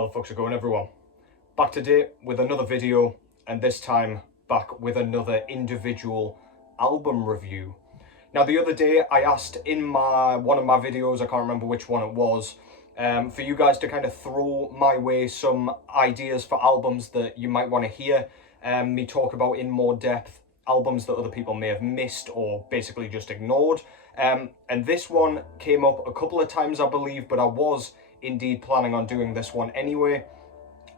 How the fuck's it going, everyone? Back today with another video, and this time back with another individual album review. Now, the other day I asked in one of my videos, I can't remember which one it was, for you guys to kind of throw my way some ideas for albums that you might want to hear me talk about in more depth, albums that other people may have missed or basically just ignored. And this one came up a couple of times, I believe, but I was indeed planning on doing this one anyway.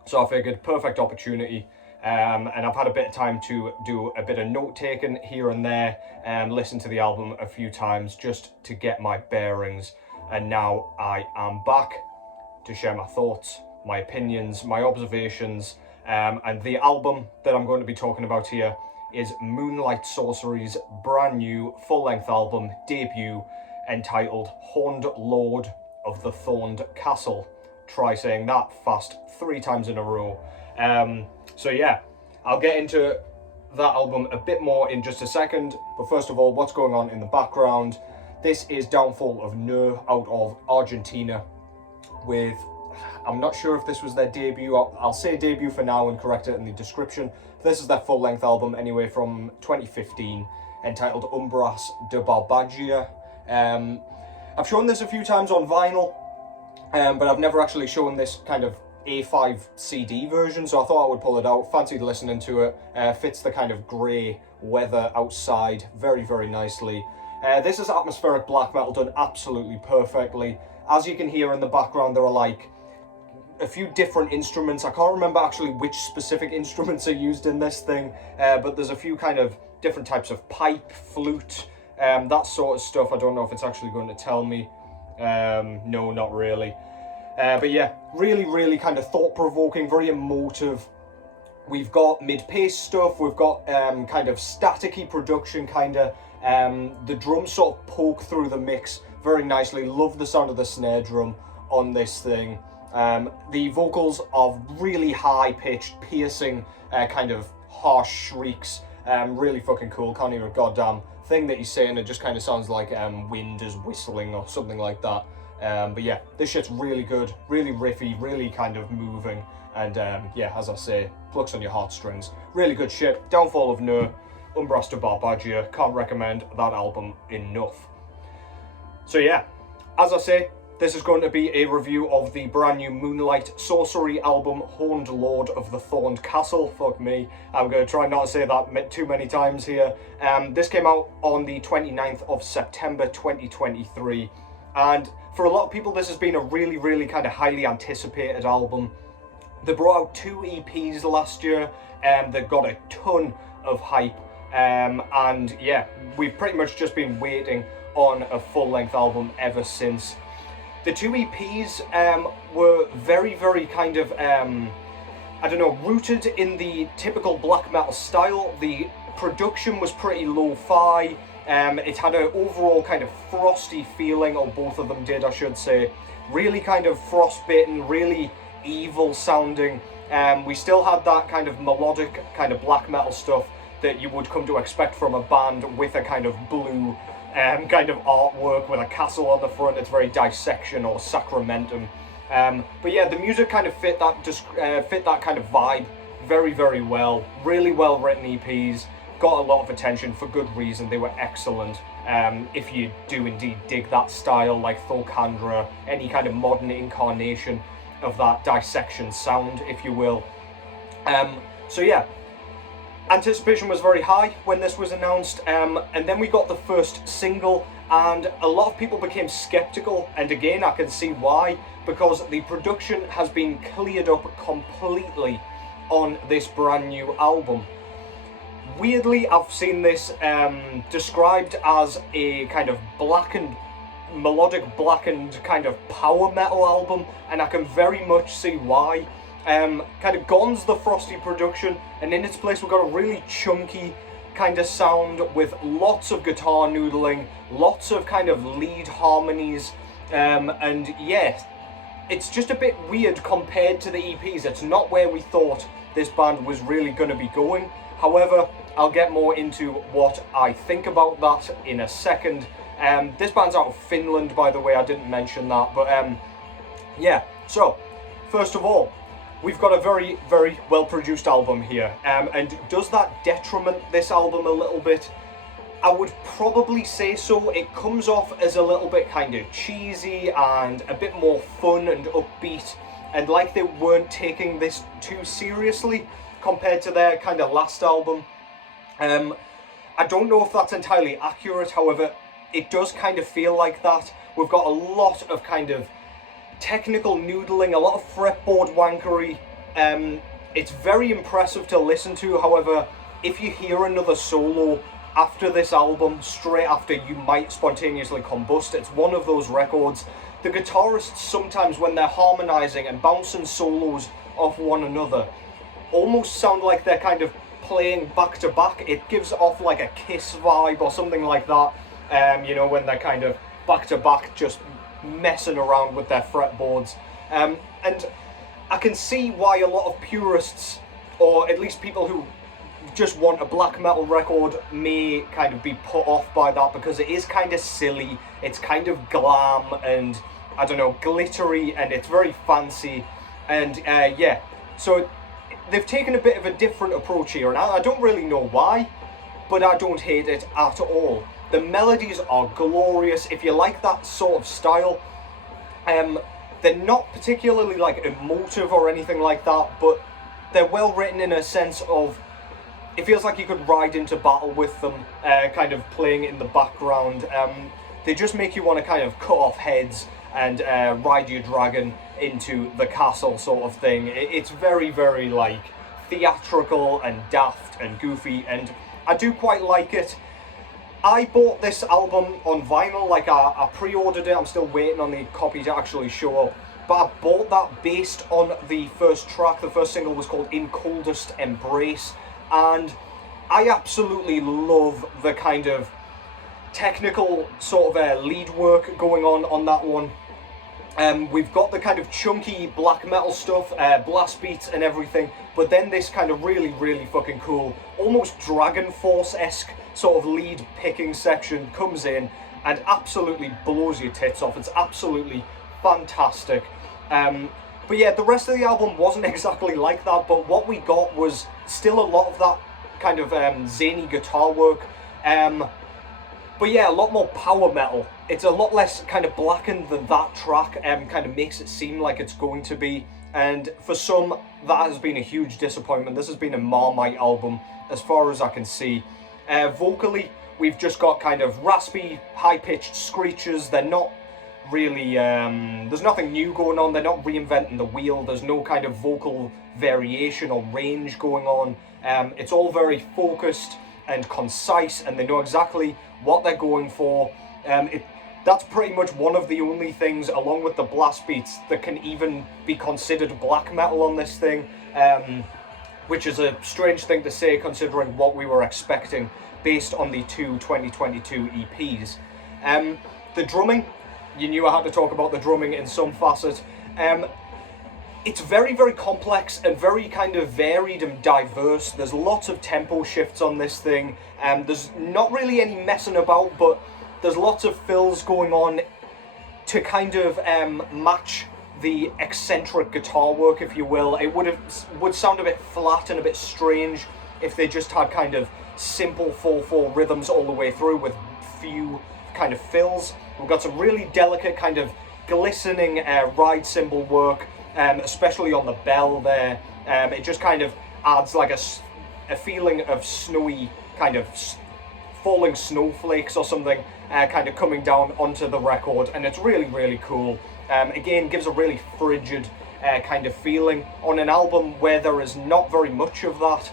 So I figured, perfect opportunity. And I've had a bit of time to do a bit of note-taking here and there, and listen to the album a few times just to get my bearings. And now I am back to share my thoughts, my opinions, my observations. And the album that I'm going to be talking about here is Moonlight Sorcery's brand new full-length album debut entitled Horned Lord of the Thorned Castle. Try saying that fast 3 times in a row. So yeah, I'll get into that album a bit more in just a second, but first of all, what's going on in the background? This is Downfall of Nö out of Argentina with, I'm not sure if this was their debut, I'll say debut for now and correct it in the description. This is their full-length album anyway from 2015, entitled Umbras de Barbagia. I've shown this a few times on vinyl, but I've never actually shown this kind of A5 CD version, so I thought I would pull it out. Fancied listening to it. Fits the kind of grey weather outside very, very nicely. This is atmospheric black metal done absolutely perfectly. As you can hear in the background, there are like a few different instruments. I can't remember actually which specific instruments are used in this thing, but there's a few kind of different types of pipe, flute, that sort of stuff. I don't know if it's actually going to tell me. No, not really. But yeah, really, really kind of thought-provoking, very emotive. We've got mid-pace stuff, we've got kind of staticky production, kind of. The drums sort of poke through the mix very nicely. Love the sound of the snare drum on this thing. The vocals are really high-pitched, piercing, kind of harsh shrieks. Really fucking cool. Can't hear a goddamn thing that he's saying. It just kind of sounds like wind is whistling or something like that. But yeah, this shit's really good, really riffy, really kind of moving, and yeah, as I say, plucks on your heartstrings. Really good shit. Downfall of Nö, Umbras de Barbagia. Can't recommend that album enough. So yeah, as I say, this is going to be a review of the brand new Moonlight Sorcery album, Horned Lord of the Thorned Castle. Fuck me, I'm going to try not to say that too many times here. This came out on the 29th of September 2023, and for a lot of people this has been a really, really kind of highly anticipated album. They brought out 2 EPs last year, that got a ton of hype, and yeah, we've pretty much just been waiting on a full-length album ever since. The 2 EPs were very, very kind of, I don't know, rooted in the typical black metal style. The production was pretty lo-fi. It had an overall kind of frosty feeling, or both of them did, I should say. Really kind of frostbitten, really evil sounding. We still had that kind of melodic, kind of black metal stuff that you would come to expect from a band with a kind of blue kind of artwork with a castle on the front. It's very dissection or sacramentum. But yeah, the music kind of fit that kind of vibe very, very well. Really well written EPs. Got a lot of attention for good reason. They were excellent. If you do indeed dig that style, like Thorcandra, any kind of modern incarnation of that dissection sound, if you will. So yeah, anticipation was very high when this was announced, and then we got the first single, and a lot of people became skeptical, and again, I can see why, because the production has been cleared up completely on this brand new album. Weirdly, I've seen this described as a kind of melodic blackened kind of power metal album, and I can very much see why. Kind of gone's the frosty production, and in its place we've got a really chunky kind of sound with lots of guitar noodling, lots of kind of lead harmonies, and yeah, it's just a bit weird compared to the EPs. It's not where we thought this band was really going to be going. However, I'll get more into what I think about that in a second. This band's out of Finland, by the way, I didn't mention that, but yeah, so first of all, we've got a very, very well-produced album here. And does that detriment this album a little bit? I would probably say so. It comes off as a little bit kind of cheesy and a bit more fun and upbeat, and like they weren't taking this too seriously compared to their kind of last album. I don't know if that's entirely accurate, however, it does kind of feel like that. We've got a lot of kind of technical noodling, a lot of fretboard wankery. It's very impressive to listen to, however, if you hear another solo after this album, straight after, you might spontaneously combust. It's one of those records. The guitarists sometimes, when they're harmonizing and bouncing solos off one another, almost sound like they're kind of playing back to back. It gives off like a Kiss vibe or something like that, you know, when they're kind of back to back just messing around with their fretboards. And I can see why a lot of purists, or at least people who just want a black metal record, may kind of be put off by that, because it is kind of silly, it's kind of glam and, I don't know, glittery, and it's very fancy, and yeah, so they've taken a bit of a different approach here, and I don't really know why, but I don't hate it at all. The melodies are glorious. If you like that sort of style, they're not particularly like emotive or anything like that, but they're well written in a sense of, it feels like you could ride into battle with them, kind of playing in the background. They just make you want to kind of cut off heads and ride your dragon into the castle sort of thing. It's very, very like theatrical and daft and goofy, and I do quite like it. I bought this album on vinyl, like I pre-ordered it. I'm still waiting on the copy to actually show up, but I bought that based on the first track. The first single was called In Coldest Embrace, and I absolutely love the kind of technical sort of lead work going on that one. We've got the kind of chunky black metal stuff, blast beats and everything, but then this kind of really, really fucking cool, almost Dragon Force-esque sort of lead picking section comes in and absolutely blows your tits off. It's absolutely fantastic. But yeah, the rest of the album wasn't exactly like that, but what we got was still a lot of that kind of zany guitar work. But yeah, a lot more power metal. It's a lot less kind of blackened than that track, kind of makes it seem like it's going to be. And for some, that has been a huge disappointment. This has been a Marmite album, as far as I can see. Vocally, we've just got kind of raspy, high-pitched screeches. They're not really, there's nothing new going on. They're not reinventing the wheel. There's no kind of vocal variation or range going on. It's all very focused and concise, and they know exactly what they're going for. That's pretty much one of the only things, along with the blast beats, that can even be considered black metal on this thing, which is a strange thing to say considering what we were expecting based on the two 2022 EPs. The drumming, you knew I had to talk about the drumming in some facet. It's very, very complex and very kind of varied and diverse. There's lots of tempo shifts on this thing. There's not really any messing about, but there's lots of fills going on to kind of match the eccentric guitar work, if you will. It would sound a bit flat and a bit strange if they just had kind of simple 4/4 rhythms all the way through with few kind of fills. We've got some really delicate kind of glistening ride cymbal work, especially on the bell there. It just kind of adds like a feeling of snowy, kind of falling snowflakes or something, kind of coming down onto the record, and it's really, really cool. Again, gives a really frigid kind of feeling on an album where there is not very much of that.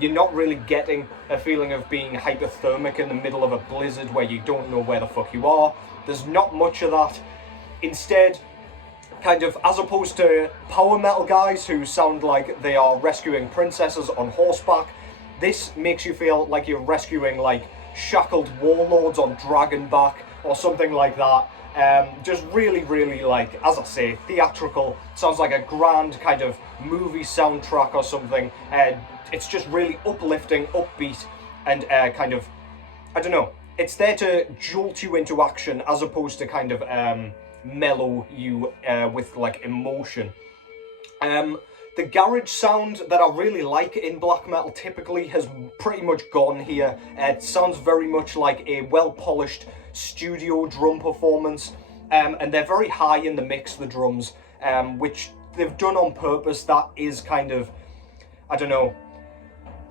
You're not really getting a feeling of being hypothermic in the middle of a blizzard where you don't know where the fuck you are. There's not much of that. Instead, kind of, as opposed to power metal guys who sound like they are rescuing princesses on horseback, this makes you feel like you're rescuing like shackled warlords on dragonback or something like that. Just really, really, like, as I say, theatrical. Sounds like a grand kind of movie soundtrack or something. It's just really uplifting, upbeat, and kind of, I don't know, it's there to jolt you into action as opposed to kind of mellow you with like emotion. The garage sound that I really like in black metal typically has pretty much gone here. It sounds very much like a well-polished studio drum performance, and they're very high in the mix, the drums, which they've done on purpose. That is kind of, I don't know,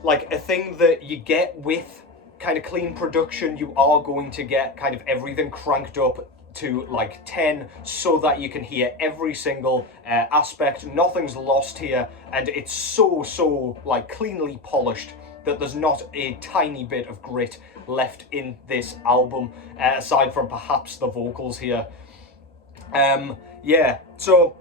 like a thing that you get with kind of clean production. You are going to get kind of everything cranked up to like 10 so that you can hear every single aspect. Nothing's lost here, and it's so like cleanly polished that there's not a tiny bit of grit left in this album, aside from perhaps the vocals here. Yeah, so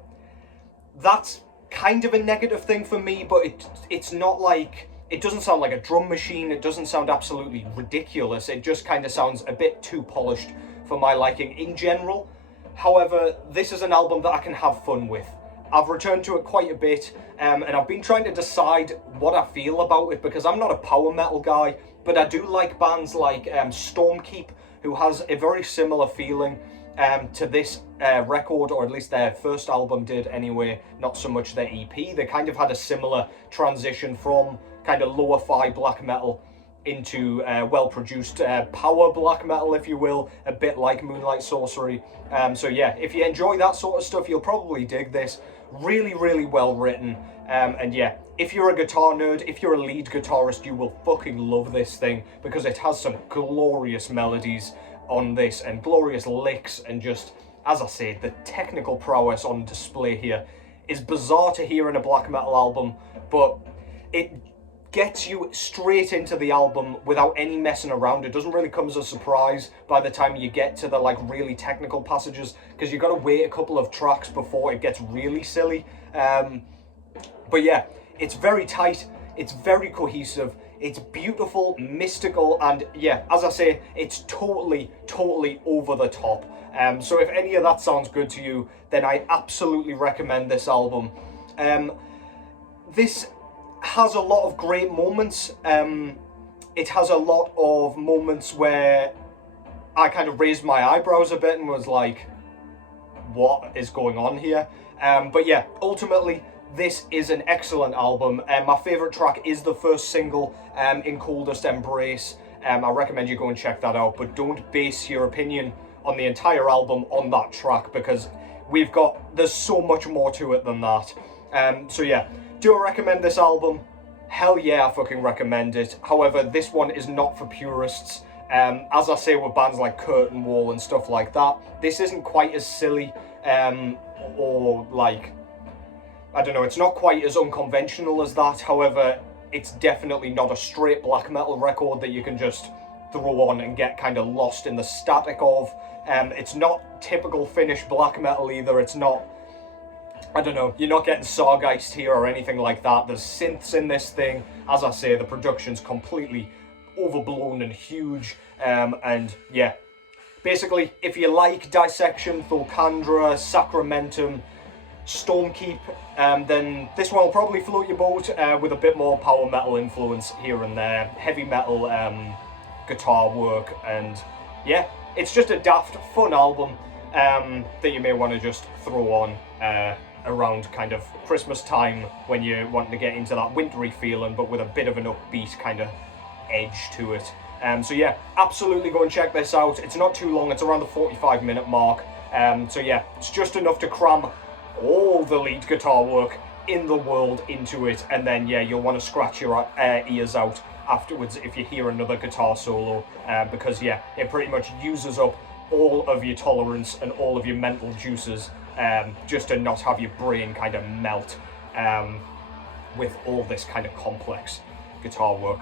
that's kind of a negative thing for me, but it's not like, it doesn't sound like a drum machine, it doesn't sound absolutely ridiculous, it just kind of sounds a bit too polished for my liking in general. However, this is an album that I can have fun with. I've returned to it quite a bit, and I've been trying to decide what I feel about it, because I'm not a power metal guy, but I do like bands like Stormkeep, who has a very similar feeling to this record, or at least their first album did anyway, not so much their EP. They kind of had a similar transition from kind of lo-fi black metal into well-produced power black metal, if you will, a bit like Moonlight Sorcery. So yeah, if you enjoy that sort of stuff, you'll probably dig this. Really, really well written. And yeah, if you're a guitar nerd, if you're a lead guitarist, you will fucking love this thing, because it has some glorious melodies on this and glorious licks, and just, as I say, the technical prowess on display here is bizarre to hear in a black metal album, but it gets you straight into the album without any messing around. It doesn't really come as a surprise by the time you get to the like really technical passages, because you've got to wait a couple of tracks before it gets really silly. But yeah, it's very tight, it's very cohesive, it's beautiful, mystical, and yeah, as I say, it's totally over the top. So if any of that sounds good to you, then I absolutely recommend this album. This has a lot of great moments. It has a lot of moments where I kind of raised my eyebrows a bit and was like, what is going on here? But yeah, ultimately, this is an excellent album. My favourite track is the first single, In Coldest Embrace. I recommend you go and check that out, but don't base your opinion on the entire album on that track, because there's so much more to it than that. So yeah, do I recommend this album? Hell yeah, I fucking recommend it. However, this one is not for purists. As I say with bands like Curtain Wall and stuff like that, this isn't quite as silly, or like, I don't know, it's not quite as unconventional as that. However, it's definitely not a straight black metal record that you can just throw on and get kind of lost in the static of. It's not typical Finnish black metal either. It's not, I don't know, you're not getting Sargeist here or anything like that. There's synths in this thing. As I say, the production's completely overblown and huge. And yeah, basically, if you like Dissection, Thorcandra, Sacramentum, Stormkeep, then this one will probably float your boat, with a bit more power metal influence here and there, heavy metal guitar work, and yeah, it's just a daft, fun album that you may want to just throw on around kind of Christmas time when you're wanting to get into that wintry feeling, but with a bit of an upbeat kind of edge to it. So yeah, absolutely go and check this out. It's not too long, it's around the 45-minute mark. So yeah, it's just enough to cram all the lead guitar work in the world into it, and then yeah, you'll want to scratch your ears out afterwards if you hear another guitar solo, because yeah, it pretty much uses up all of your tolerance and all of your mental juices, just to not have your brain kind of melt with all this kind of complex guitar work.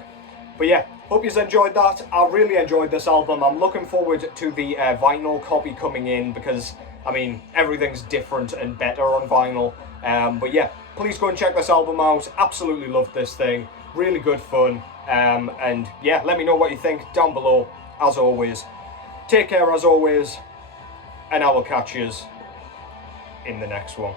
But yeah, hope you've enjoyed that. I really enjoyed this album. I'm looking forward to the vinyl copy coming in, because I mean, everything's different and better on vinyl. But yeah, please go and check this album out. Absolutely loved this thing. Really good fun. And yeah, let me know what you think down below, as always. Take care as always, and I will catch you in the next one.